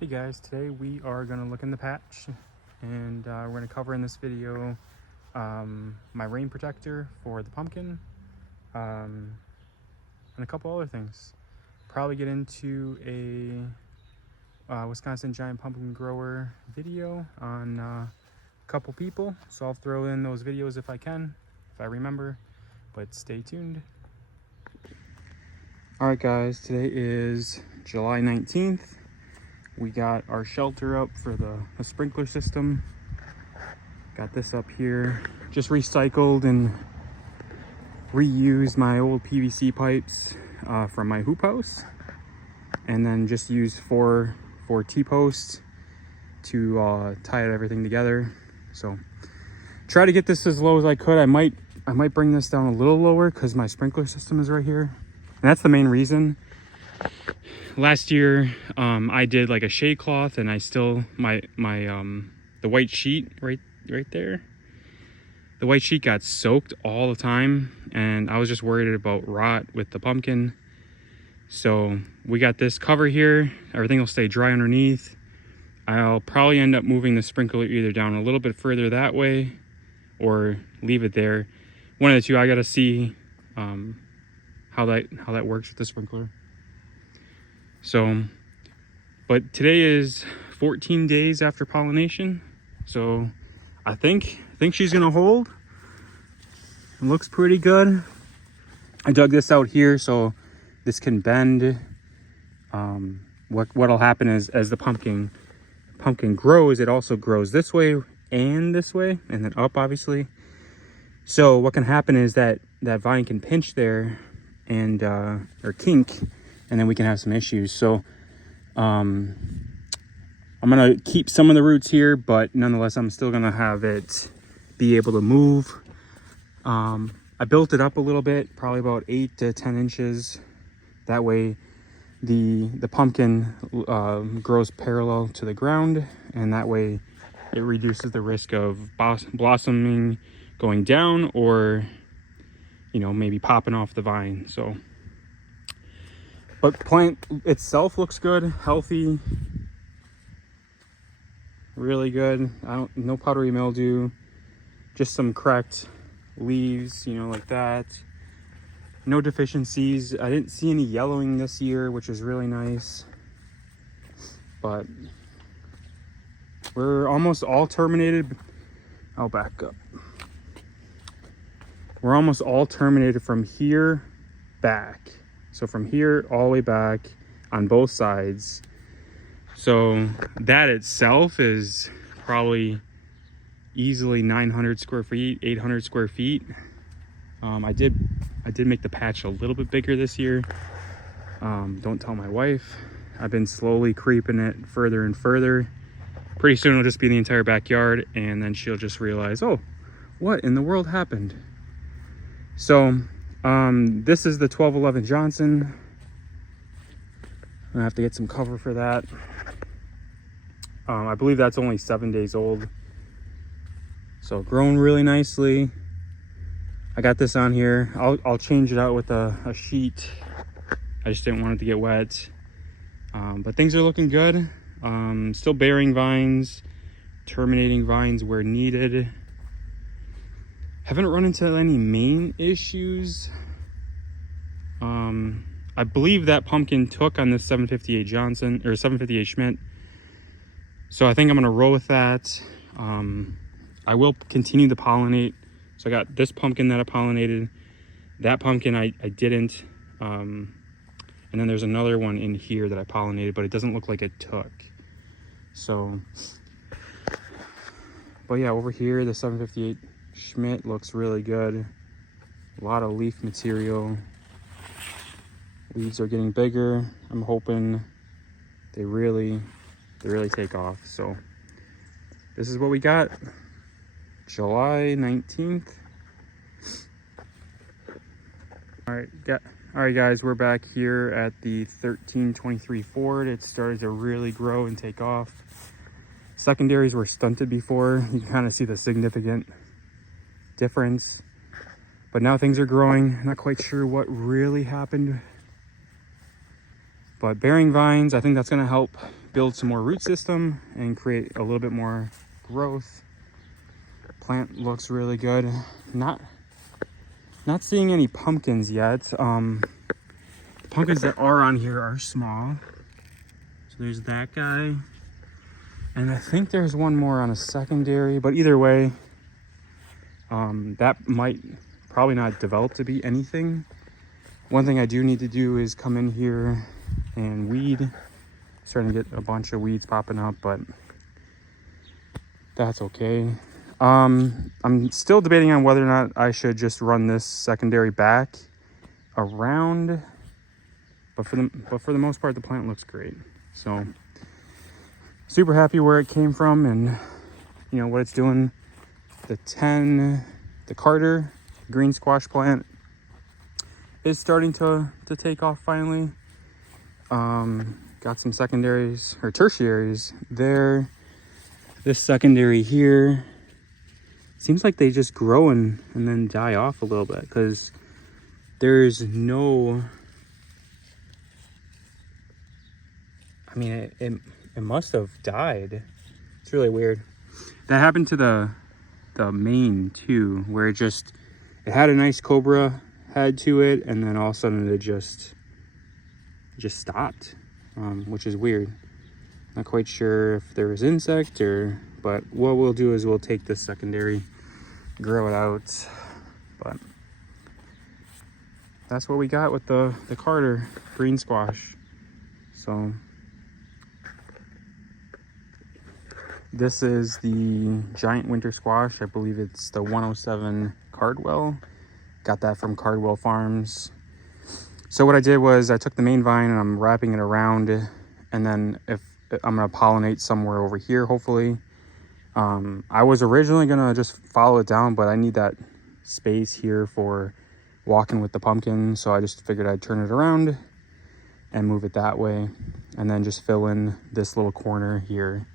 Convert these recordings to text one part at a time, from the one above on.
Hey guys, today we are going to look in the patch and we're going to cover in this video my rain protector for the pumpkin and a couple other things. Probably get into a Wisconsin giant pumpkin grower video on a couple people, so I'll throw in those videos if I can, if I remember, but stay tuned. Alright guys, today is July 19th. We got our shelter up for the sprinkler system. Got this up here. Just recycled and reused my old PVC pipes from my hoop house. And then just used four T-posts to tie everything together. So try to get this as low as I could. I might bring this down a little lower because my sprinkler system is right here. And that's the main reason. Last year, I did like a shade cloth, and I still the white sheet right there. The white sheet got soaked all the time, and I was just worried about rot with the pumpkin. So we got this cover here. Everything will stay dry underneath. I'll probably end up moving the sprinkler either down a little bit further that way, or leave it there. One of the two. I gotta see how that works with the sprinkler. So, but today is 14 days after pollination, so I think she's gonna hold. It looks pretty good. I dug this out here so this can bend. What'll happen is as the pumpkin grows, it also grows this way and then up, obviously. So what can happen is that vine can pinch there and or kink, and then we can have some issues. So I'm gonna keep some of the roots here, but nonetheless I'm still gonna have it be able to move. I built it up a little bit, probably about 8 to 10 inches. That way the pumpkin grows parallel to the ground, and that way it reduces the risk of blossoming going down, or maybe popping off the vine. So but the plant itself looks good, healthy, really good. No powdery mildew, just some cracked leaves, like that. No deficiencies. I didn't see any yellowing this year, which is really nice. But we're almost all terminated. I'll back up. We're almost all terminated from here back. So from here all the way back on both sides. So that itself is probably easily 900 square feet, 800 square feet. I did make the patch a little bit bigger this year. Don't tell my wife. I've been slowly creeping it further and further. Pretty soon it'll just be the entire backyard, and then she'll just realize, oh, what in the world happened? So this is the 1211 Johnson. I'm gonna have to get some cover for that. I believe that's only 7 days old. So grown really nicely. I got this on here. I'll change it out with a sheet. I just didn't want it to get wet. But things are looking good. Still bearing vines, terminating vines where needed. Haven't run into any main issues. I believe that pumpkin took on this 758 Johnson or 758 Schmidt. So I think I'm gonna roll with that. I will continue to pollinate. So I got this pumpkin that I pollinated. That pumpkin I didn't. And then there's another one in here that I pollinated, but it doesn't look like it took. So, but yeah, over here, the 758 Schmidt looks really good. A lot of leaf material. Leaves are getting bigger. I'm hoping they really take off. So this is what we got. July 19th. All right guys, we're back here at the 1323 Ford. It started to really grow and take off. Secondaries were stunted before. You can kind of see the significant difference, but now things are growing. Not quite sure what really happened, but bearing vines, I think that's going to help build some more root system and create a little bit more growth. Plant looks really good. Not seeing any pumpkins yet. The pumpkins that are on here are small. So there's that guy. And I think there's one more on a secondary, but either way, that might probably not develop to be anything. One thing I do need to do is come in here and weed. Starting to get a bunch of weeds popping up, but that's okay. I'm still debating on whether or not I should just run this secondary back around, but for the most part, the plant looks great. So super happy where it came from and you know what it's doing. The Carter green squash plant is starting to take off finally. Got some secondaries or tertiaries there. This secondary here seems like they just grow and then die off a little bit because there's no, I mean, it must have died. It's really weird. That happened to the main too, where it had a nice cobra head to it, and then all of a sudden it just stopped, which is weird. Not quite sure if there was insect but what we'll do is we'll take this secondary, grow it out. But that's what we got with the Carter green squash. So this is the giant winter squash. I believe it's the 107 Cardwell. Got that from Cardwell Farms. So what I did was I took the main vine and I'm wrapping it around, and then if I'm gonna pollinate somewhere over here, hopefully. I was originally gonna just follow it down, but I need that space here for walking with the pumpkin, so I just figured I'd turn it around and move it that way, and then just fill in this little corner here.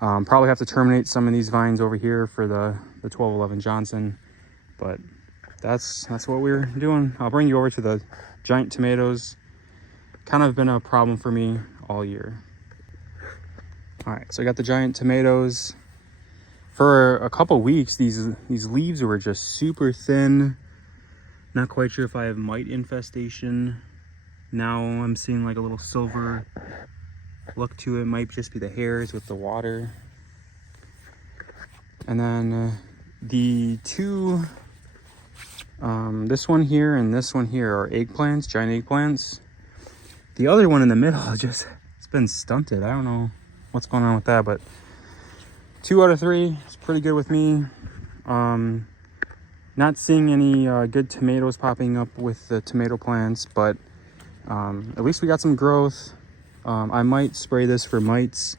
Probably have to terminate some of these vines over here for the 1211 Johnson, but that's what we're doing. I'll bring you over to the giant tomatoes. Kind of been a problem for me all year. All right, so I got the giant tomatoes. For a couple weeks, these leaves were just super thin. Not quite sure if I have mite infestation. Now I'm seeing like a little silver look to it. Might just be the hairs with the water. And then the two, this one here and this one here are eggplants, giant eggplants. The other one in the middle it's been stunted. I don't know what's going on with that, but 2 out of 3 is pretty good with me. Not seeing any good tomatoes popping up with the tomato plants, but at least we got some growth. I might spray this for mites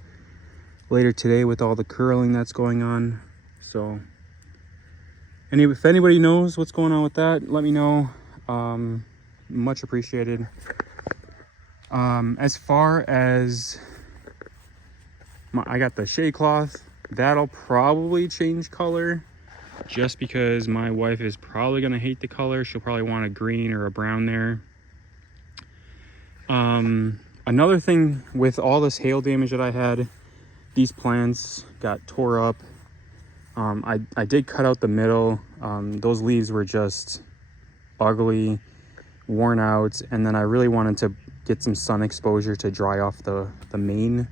later today with all the curling that's going on. So if anybody knows what's going on with that, let me know. Much appreciated. As far as I got the shade cloth, that'll probably change color just because my wife is probably going to hate the color. She'll probably want a green or a brown there. Another thing with all this hail damage that I had, these plants got tore up. I did cut out the middle. Those leaves were just ugly, worn out, and then I really wanted to get some sun exposure to dry off the main.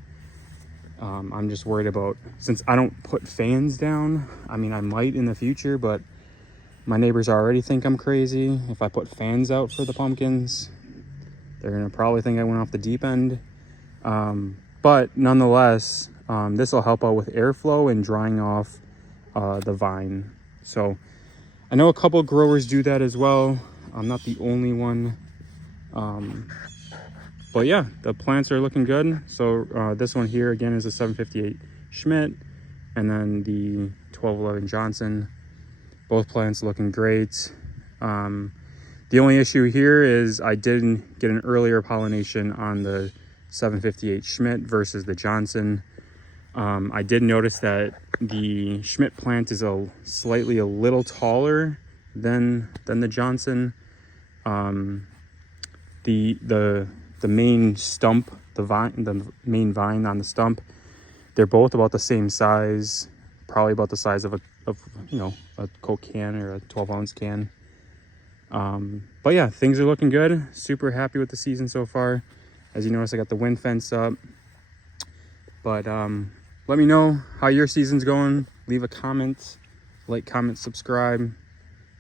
I'm just worried about, since I don't put fans down, I mean I might in the future, but my neighbors already think I'm crazy. If I put fans out for the pumpkins, they're gonna probably think I went off the deep end. But nonetheless, this will help out with airflow and drying off the vine. So I know a couple growers do that as well. I'm not the only one. But yeah, the plants are looking good. So this one here again is a 758 Schmidt, and then the 1211 Johnson. Both plants looking great. The only issue here is I didn't get an earlier pollination on the 758 Schmidt versus the Johnson. I did notice that the Schmidt plant is slightly a little taller than the Johnson. The main stump the main vine on the stump. They're both about the same size, probably about the size of a Coke can or a 12-ounce can. But yeah, things are looking good. Super happy with the season so far. As you notice, I got the wind fence up. But let me know how your season's going. Leave a comment, like, comment, subscribe,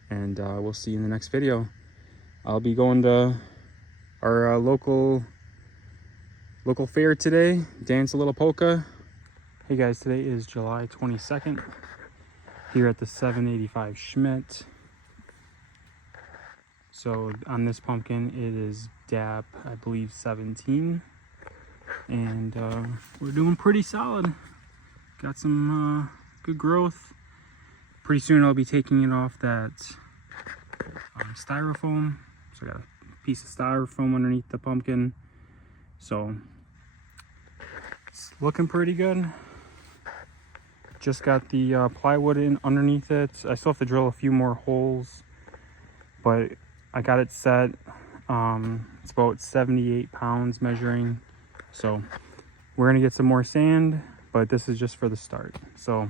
and we'll see you in the next video. I'll be going to our local fair today, dance a little polka. Hey guys, today is July 22nd here at the 785 Schmidt. So on this pumpkin, it is DAP, I believe 17, and we're doing pretty solid. Got some good growth. Pretty soon I'll be taking it off that styrofoam. So I got a piece of styrofoam underneath the pumpkin. So it's looking pretty good. Just got the plywood in underneath it. I still have to drill a few more holes, but I got it set. It's about 78 pounds measuring. So we're gonna get some more sand, but this is just for the start. So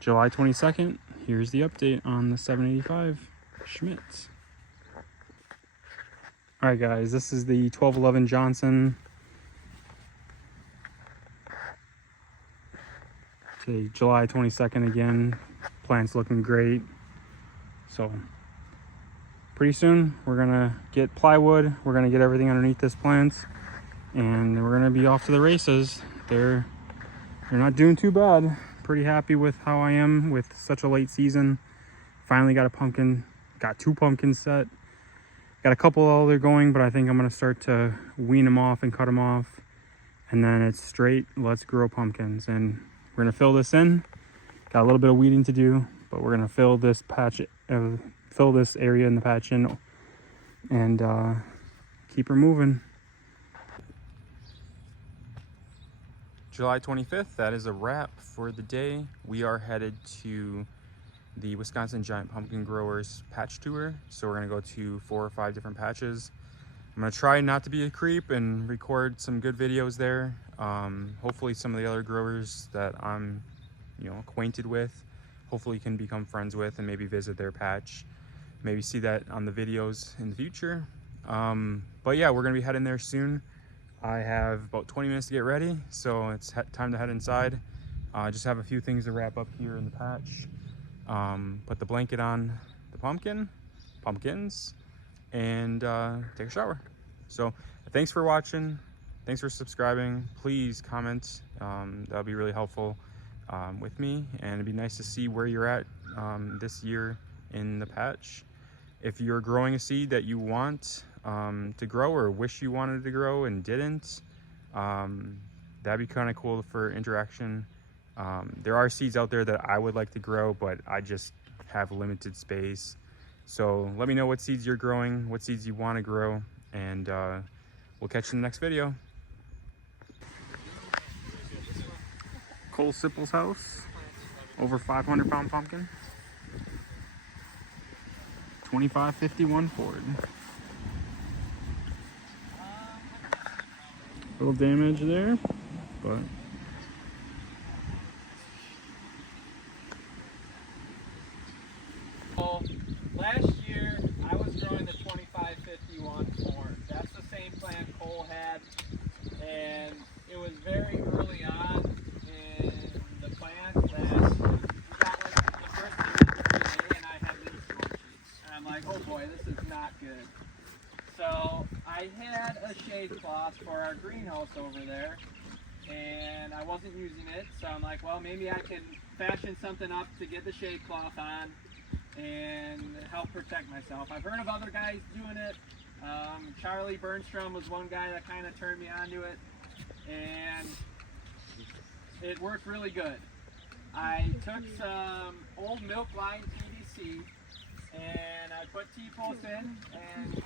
July 22nd, here's the update on the 785 Schmidt. All right guys, this is the 1211 Johnson. Today, July 22nd again. Plant's looking great. So pretty soon we're gonna get plywood. We're gonna get everything underneath this plant, and we're gonna be off to the races. They're not doing too bad. Pretty happy with how I am with such a late season. Finally got a pumpkin. Got 2 pumpkins set. Got a couple other going, but I think I'm gonna start to wean them off and cut them off, and then it's straight, let's grow pumpkins. And we're gonna fill this in. Got a little bit of weeding to do, but we're gonna fill this patch, fill this area in the patch in, and keep her moving. July 25th, that is a wrap for the day. We are headed to the Wisconsin Giant Pumpkin Growers Patch Tour. So we're gonna go to 4 or 5 different patches. I'm gonna try not to be a creep and record some good videos there. Hopefully some of the other growers that I'm acquainted with, hopefully can become friends with and maybe visit their patch. Maybe see that on the videos in the future. But yeah, we're gonna be heading there soon. I have about 20 minutes to get ready, so it's time to head inside. I just have a few things to wrap up here in the patch. Put the blanket on the pumpkins, and take a shower. So thanks for watching. Thanks for subscribing. Please comment. That'll be really helpful with me, and it'd be nice to see where you're at this year in the patch. If you're growing a seed that you want to grow or wish you wanted to grow and didn't, that'd be kind of cool for interaction. There are seeds out there that I would like to grow, but I just have limited space. So let me know what seeds you're growing, what seeds you want to grow, and we'll catch you in the next video. Cole Sipple's house, over 500-pound pumpkin, 2551 Ford. Little damage there, but last year I was growing the 2551 Ford. That's the same plant Cole had, and it was very early on in the plant that we got like the first day, and I had little smoke cheeks, and I'm like, oh boy, this is not good. So I had a shade cloth for our greenhouse over there, and I wasn't using it, so I'm like, well, maybe I can fashion something up to get the shade cloth on and help protect myself. I've heard of other guys doing it. Charlie Bernstrom was one guy that kind of turned me onto it, and it worked really good. I took some old milk line PVC and I put T-posts in, and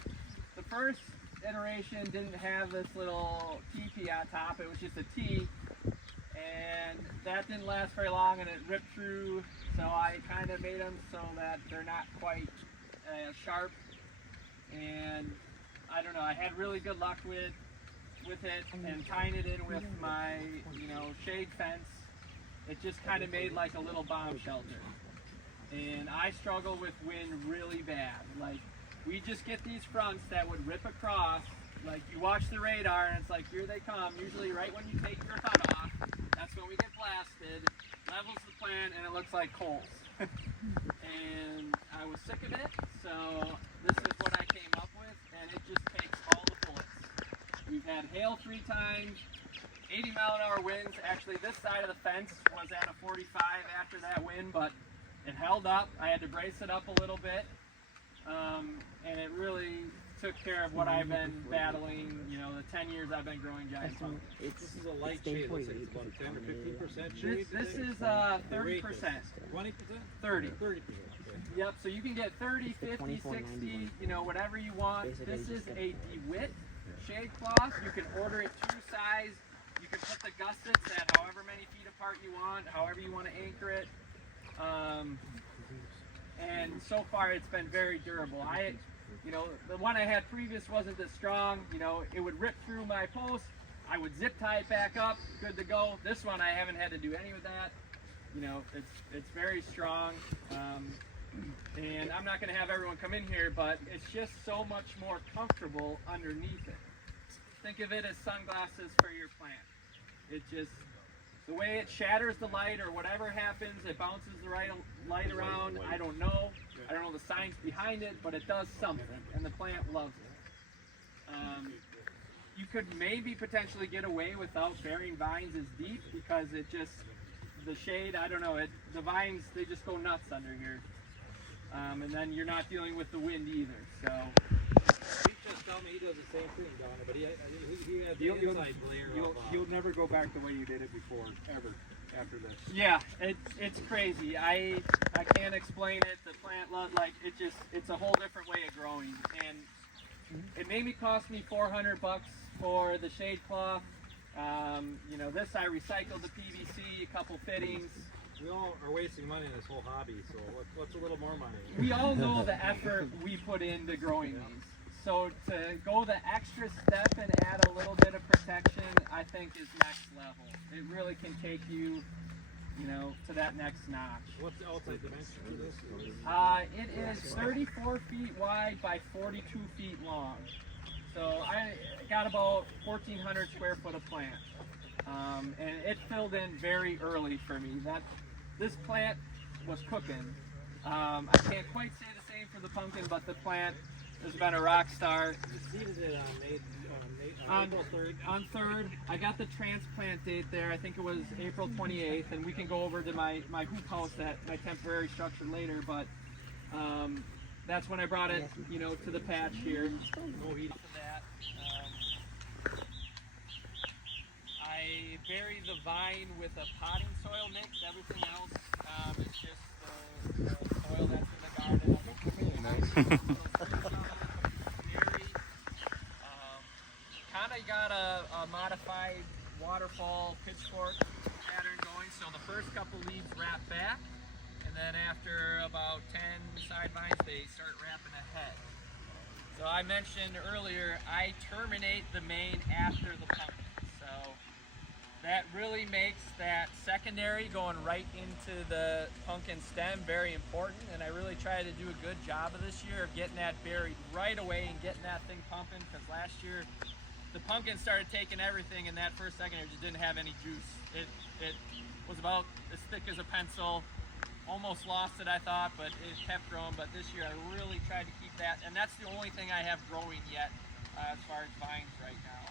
the first iteration didn't have this little teepee on top. It was just a T, and that didn't last very long, and it ripped through. So I kind of made them so that they're not quite sharp, and I don't know, I had really good luck with with it and tying it in with my, shade fence, it just kind of made like a little bomb shelter. And I struggle with wind really bad. Like, we just get these fronts that would rip across. Like, you watch the radar and it's like, here they come. Usually right when you take your hut off, that's when we get blasted. Levels the plant and it looks like coals. And I was sick of it, so this is what I came up with, and it just takes all the bullets. We've had hail 3 times, 80-mile-an-hour winds. Actually, this side of the fence was at a 45 after that wind, but it held up. I had to brace it up a little bit, and it really took care of what I've been battling, the 10 years I've been growing giant pumpkins. This is a light shade. Looks like it's about 10 or 15% shade. This is 30%. 20%? 30. 30%. Yep, so you can get 30, 50, 60, whatever you want. This is a DeWitt shade cloth. You can order it 2 size. You can put the gussets at however many feet apart you want, however you want to anchor it. And so far it's been very durable. The one I had previous wasn't this strong. It would rip through my post. I would zip tie it back up, good to go. This one I haven't had to do any of that. It's very strong. And I'm not going to have everyone come in here, but it's just so much more comfortable underneath it. Think of it as sunglasses for your plant. It just, the way it shatters the light or whatever happens, it bounces the right light around. I don't know the science behind it, but it does something, and the plant loves it. You could maybe potentially get away without burying vines as deep because the shade, I don't know, the vines, they just go nuts under here. And then you're not dealing with the wind either, so. He just told me he does the same thing, Donna, but he has the inside layer of... You'll never go back the way you did it before, ever, after this. Yeah, it's crazy. I can't explain it. The plant, it's a whole different way of growing. And it maybe cost me $400 for the shade cloth. This I recycled the PVC, a couple fittings. We all are wasting money in this whole hobby, so what's a little more money? We all know the effort we put into growing these. So to go the extra step and add a little bit of protection, I think is next level. It really can take you, to that next notch. What's the outside dimension of this? It is 34 feet wide by 42 feet long. So I got about 1,400 square foot of plant. And it filled in very early for me. This plant was cooking. I can't quite say the same for the pumpkin, but the plant has been a rock star. You seeded it on April 3rd. On 3rd, I got the transplant date there. I think it was April 28th, and we can go over to my hoop house, my temporary structure later. But that's when I brought it, to the patch here. No heat for that. I bury the vine with a potting soil mix. Everything else is just the soil that's in the garden. Kind of got a modified waterfall pitchfork pattern going. So the first couple leaves wrap back, and then after about 10 side vines, they start wrapping ahead. So I mentioned earlier, I terminate the main after the pumpkin. So that really makes that secondary going right into the pumpkin stem very important, and I really try to do a good job of this year of getting that buried right away and getting that thing pumping, because last year the pumpkin started taking everything and that first secondary just didn't have any juice. It was about as thick as a pencil. Almost lost it, I thought, but it kept growing. But this year I really tried to keep that, and that's the only thing I have growing yet as far as vines right now.